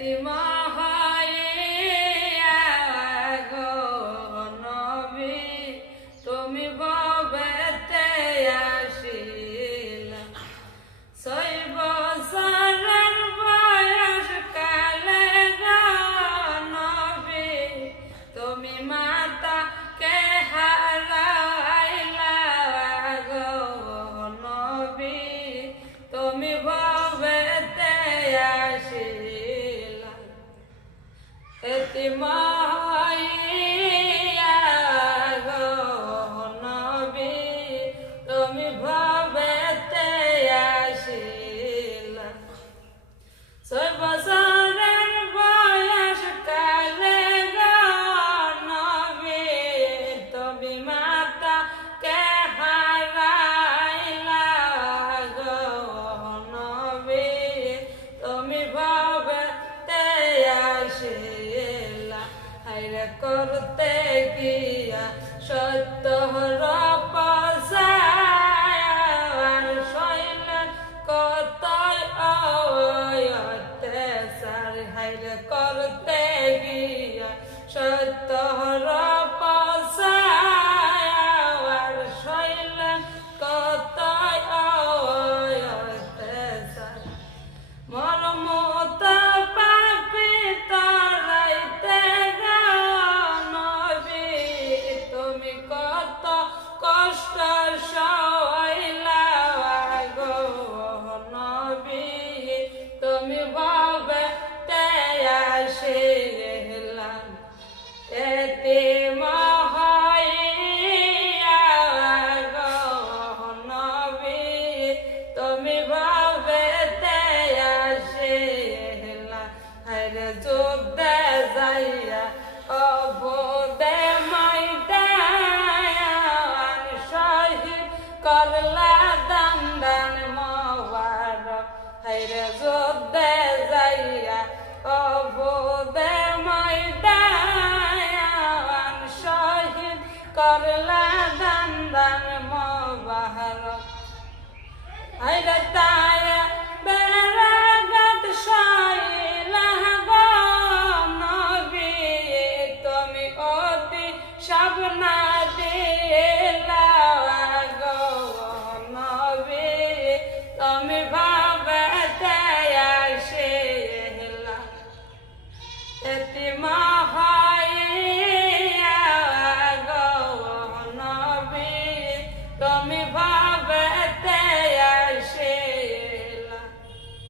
এতিম হইয়া গো নবী তুমি ভবেতে আসিলা 6 বছরের বয়স কালে গো নবী তুমি মাতাকে হারাইলা গো নবী তুমি ভবেতে আসিলা এতিম হইয়া গো নবী তুমি ভবেতে আসিলা 6 বছরের বয়স কালে গো নবী তুমি মাতাকে হারাইলা গো নবী তুমি ভবেতে আসিলা হায়রে করতে গিয়া সত্যর পসার শৈলেন কত অত্যাচার হায়রে করতে গিয়া সত্যর পসার শৈলেন কত অত্যাচার মর্মত পাপি তরাইতে গো নবী তুমি কত কষ্ট সইলা গো নবী তুমি ভবেতে আসিলা এতিম হইয়া গো নবী তুমি ভবেতে আসিলা হায়রে যুদ্ধে যাইয়া অবুদে ময়দান শহীদ করলা দান্দান মোবারক হায়রে যুদ্ধে যাইয়া অবুদে ময়দান শহীদ করলা দান্দান মোবারক হায়রে তাই